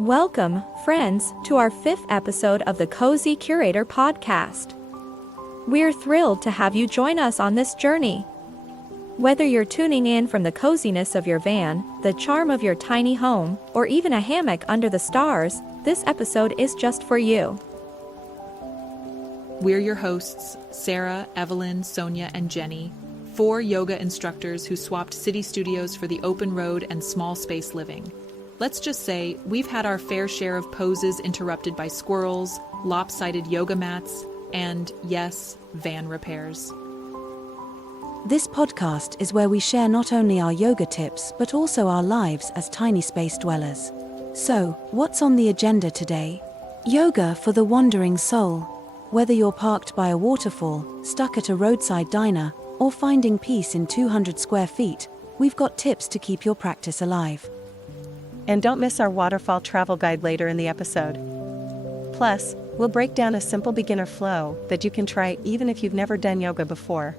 Welcome, friends, to our 5th episode of the Cozy Curator podcast. We're thrilled to have you join us on this journey. Whether you're tuning in from the coziness of your van, the charm of your tiny home, or even a hammock under the stars, this episode is just for you. We're your hosts, Sarah, Everlyn, Sonia, and Jenny, 4 yoga instructors who swapped city studios for the open road and small space living. Let's just say we've had our fair share of poses interrupted by squirrels, lopsided yoga mats, and, yes, van repairs. This podcast is where we share not only our yoga tips but also our lives as tiny space dwellers. So, what's on the agenda today? Yoga for the wandering soul. Whether you're parked by a waterfall, stuck at a roadside diner, or finding peace in 200 square feet, we've got tips to keep your practice alive. And don't miss our waterfall travel guide later in the episode. Plus, we'll break down a simple beginner flow that you can try even if you've never done yoga before.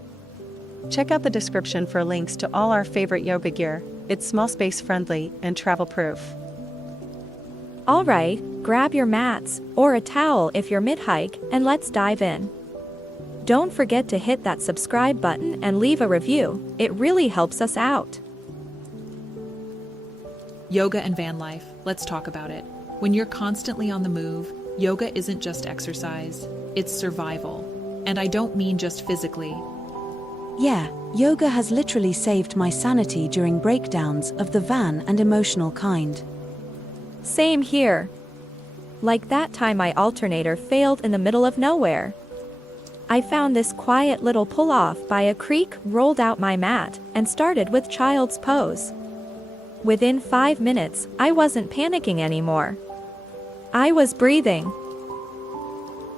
Check out the description for links to all our favorite yoga gear. It's small space friendly and travel proof. All right, grab your mats, or a towel if you're mid-hike, and let's dive in. Don't forget to hit that subscribe button and leave a review, it really helps us out. Yoga and van life, let's talk about it. When you're constantly on the move, yoga isn't just exercise, it's survival. And I don't mean just physically. Yeah, yoga has literally saved my sanity during breakdowns of the van and emotional kind. Same here. Like that time my alternator failed in the middle of nowhere. I found this quiet little pull-off by a creek, rolled out my mat, and started with child's pose. Within 5 minutes, I wasn't panicking anymore. I was breathing.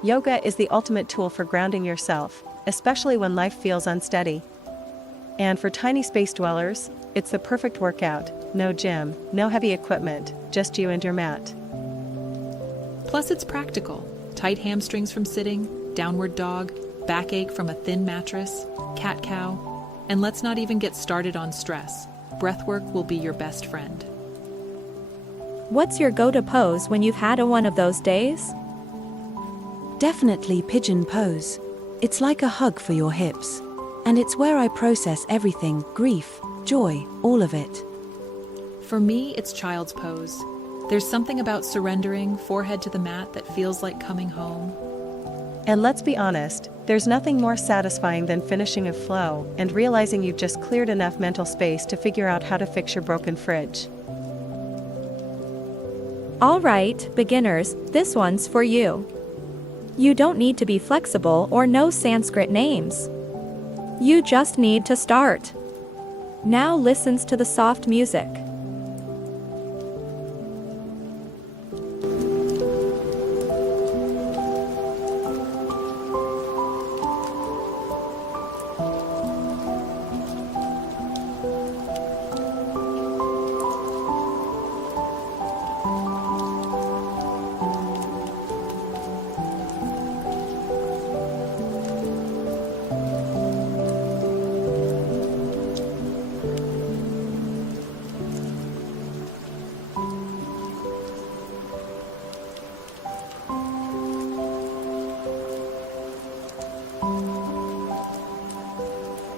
Yoga is the ultimate tool for grounding yourself, especially when life feels unsteady. And for tiny space dwellers, it's the perfect workout. No gym, no heavy equipment, just you and your mat. Plus it's practical. Tight hamstrings from sitting, downward dog, backache from a thin mattress, cat-cow, and let's not even get started on stress. Breathwork will be your best friend. What's your go-to pose when you've had one of those days? Definitely pigeon pose. It's like a hug for your hips. And it's where I process everything, grief, joy, all of it. For me, it's child's pose. There's something about surrendering, forehead to the mat, that feels like coming home. And let's be honest, there's nothing more satisfying than finishing a flow and realizing you've just cleared enough mental space to figure out how to fix your broken fridge. All right, beginners, this one's for you. You don't need to be flexible or know Sanskrit names. You just need to start. Now listens to the soft music.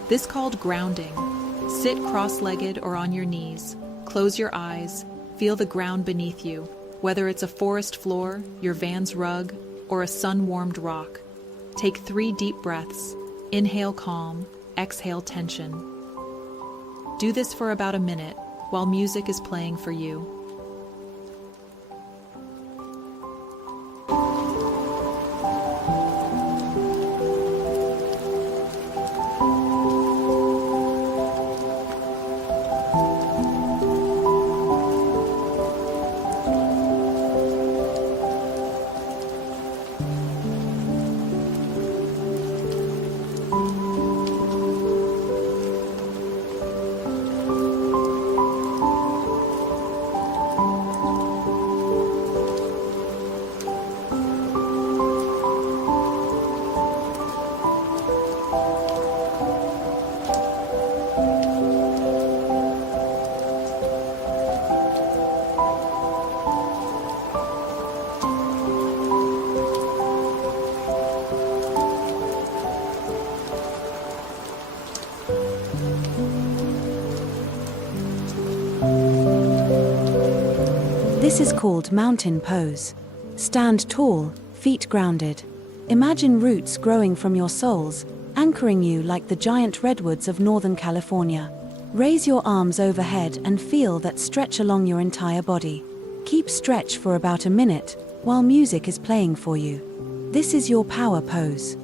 This called grounding. Sit cross-legged or on your knees. Close your eyes. Feel the ground beneath you, whether it's a forest floor, your van's rug, or a sun-warmed rock. Take 3 deep breaths. Inhale calm, exhale tension. Do this for about a minute while music is playing for you. This is called mountain pose. Stand tall, feet grounded. Imagine roots growing from your soles, anchoring you like the giant redwoods of Northern California. Raise your arms overhead and feel that stretch along your entire body. Keep stretch for about a minute while music is playing for you. This is your power pose.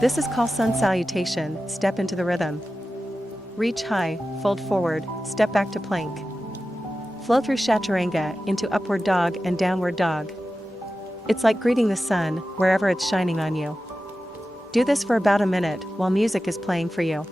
This is called sun salutation, step into the rhythm. Reach high, fold forward, step back to plank. Flow through chaturanga into upward dog and downward dog. It's like greeting the sun, wherever it's shining on you. Do this for about a minute while music is playing for you.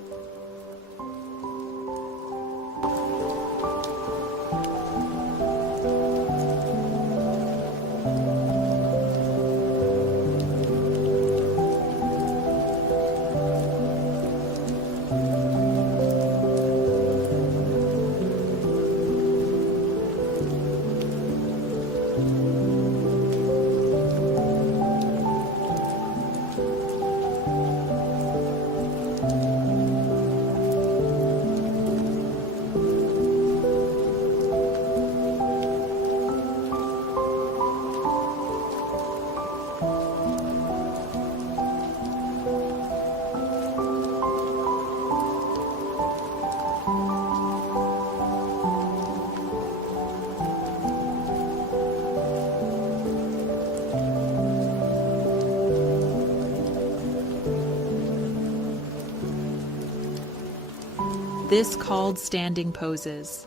This called standing poses.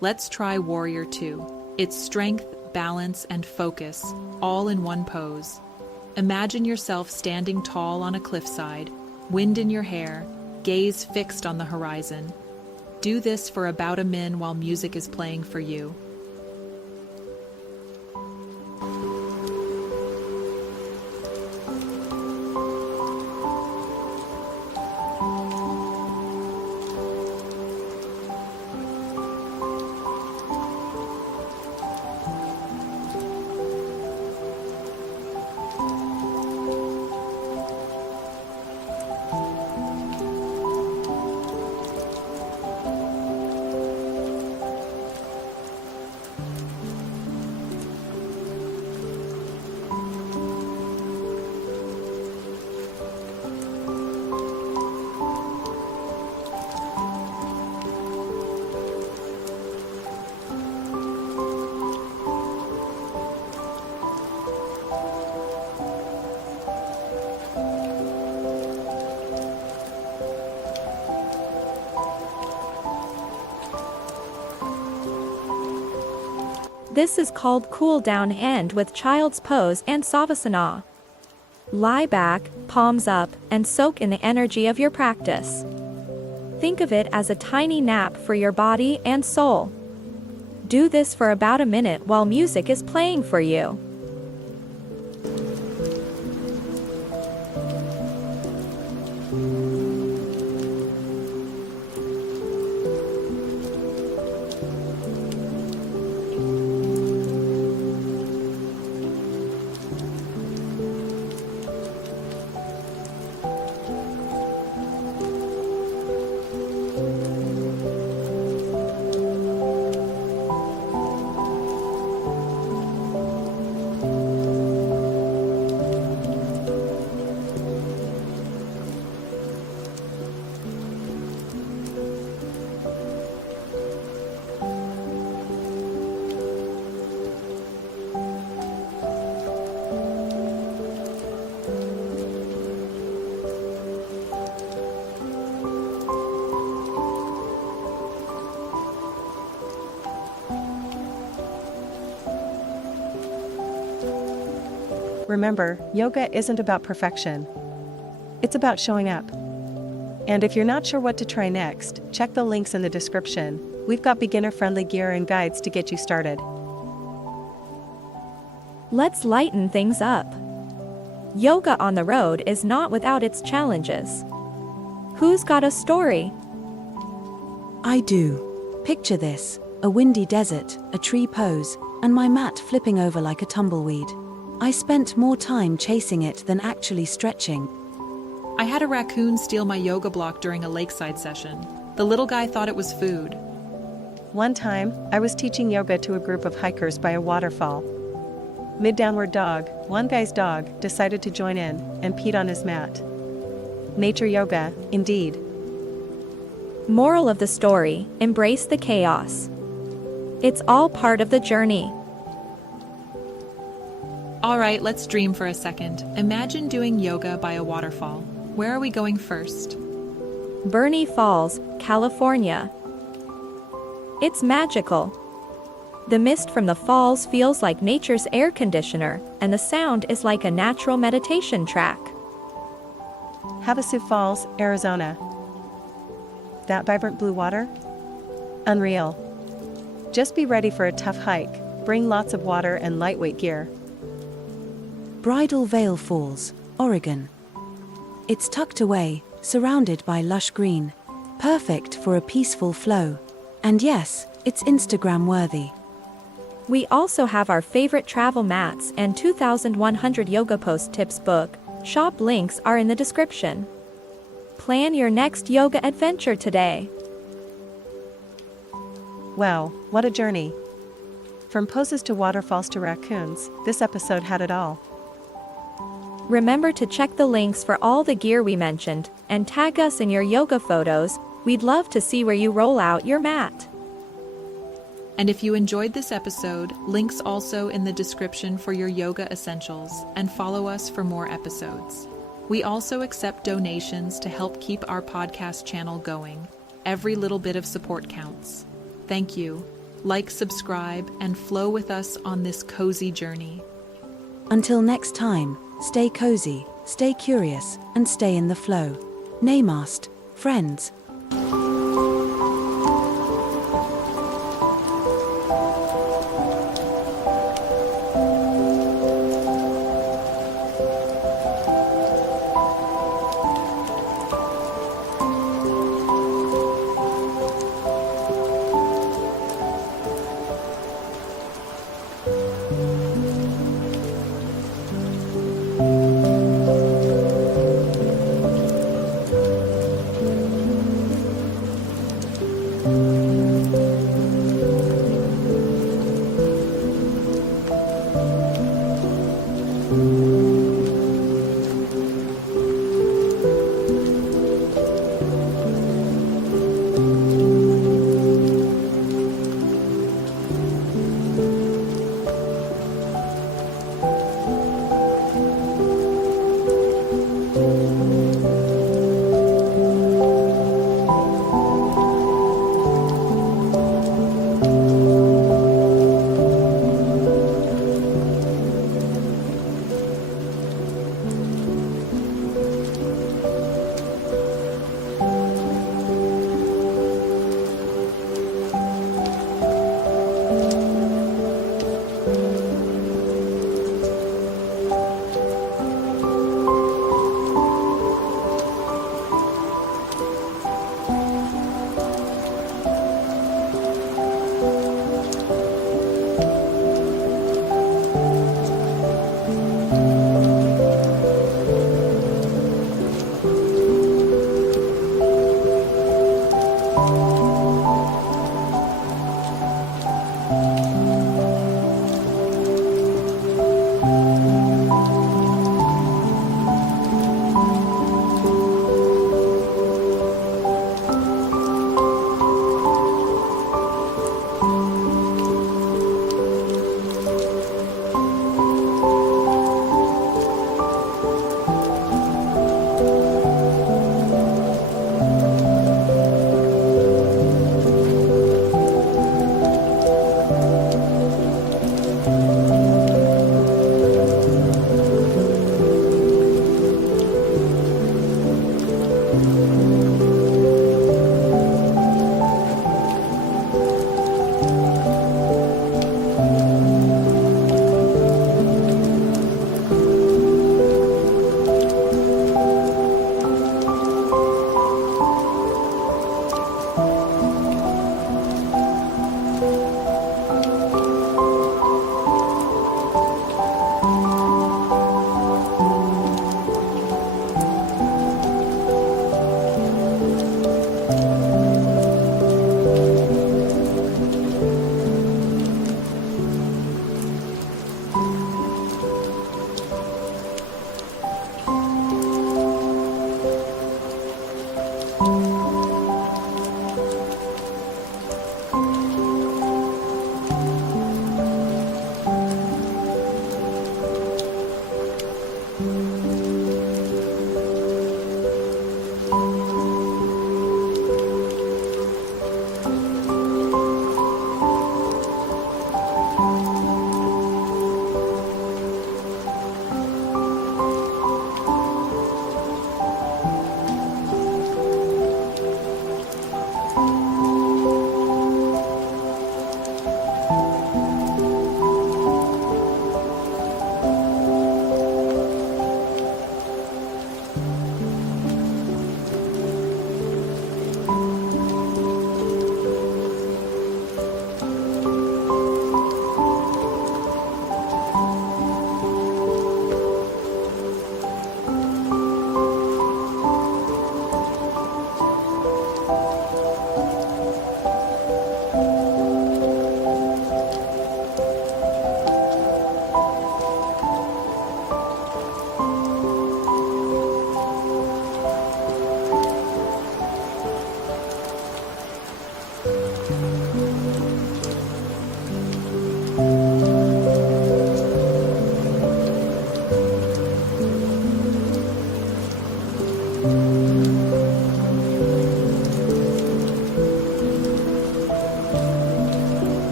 Let's try Warrior 2. It's strength, balance, and focus, all in one pose. Imagine yourself standing tall on a cliffside, wind in your hair, gaze fixed on the horizon. Do this for about a min while music is playing for you. This is called cool down end with child's pose and savasana. Lie back, palms up, and soak in the energy of your practice. Think of it as a tiny nap for your body and soul. Do this for about a minute while music is playing for you. remember, yoga isn't about perfection. It's about showing up. And if you're not sure what to try next, check the links in the description. We've got beginner-friendly gear and guides to get you started. Let's lighten things up. Yoga on the road is not without its challenges. Who's got a story? I do. Picture this: a windy desert, a tree pose, and my mat flipping over like a tumbleweed. I spent more time chasing it than actually stretching. I had a raccoon steal my yoga block during a lakeside session. The little guy thought it was food. One time, I was teaching yoga to a group of hikers by a waterfall. Mid-downward dog, one guy's dog decided to join in and peed on his mat. Nature yoga, indeed. Moral of the story: embrace the chaos. It's all part of the journey. All right, let's dream for a second. Imagine doing yoga by a waterfall. Where are we going first? Burney Falls, California. It's magical. The mist from the falls feels like nature's air conditioner, and the sound is like a natural meditation track. Havasu Falls, Arizona. That vibrant blue water? Unreal. Just be ready for a tough hike. Bring lots of water and lightweight gear. Bridal Veil Falls, Oregon. It's tucked away, surrounded by lush green. Perfect for a peaceful flow. And yes, it's Instagram worthy. We also have our favorite travel mats and 2,100 yoga post tips book. Shop links are in the description. Plan your next yoga adventure today. Wow, what a journey. From poses to waterfalls to raccoons, this episode had it all. Remember to check the links for all the gear we mentioned, and tag us in your yoga photos. We'd love to see where you roll out your mat. And if you enjoyed this episode, links also in the description for your yoga essentials, and follow us for more episodes. We also accept donations to help keep our podcast channel going. Every little bit of support counts. Thank you. Like, subscribe, and flow with us on this cozy journey. Until next time, stay cozy, stay curious, and stay in the flow. Namaste, friends.